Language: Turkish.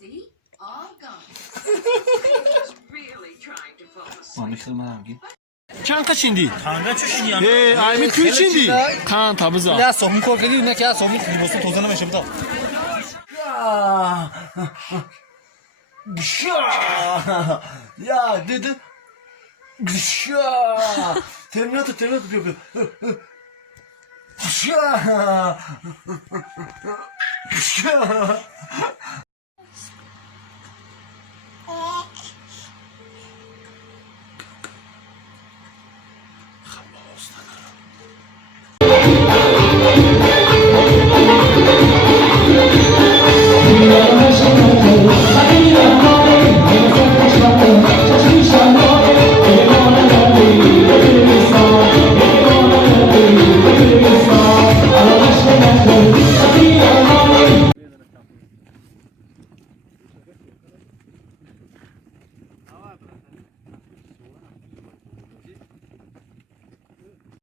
See? All gone. Really trying to focus. Anlaşılmadan gibi. Çanka şimdi. Kanka çüşün ya. Aymi kül şimdi. Kan tabıza. Ya somun korkeli ne ya somun libosu tozana meşe bu. Ya dedi. Terminator yapıyor.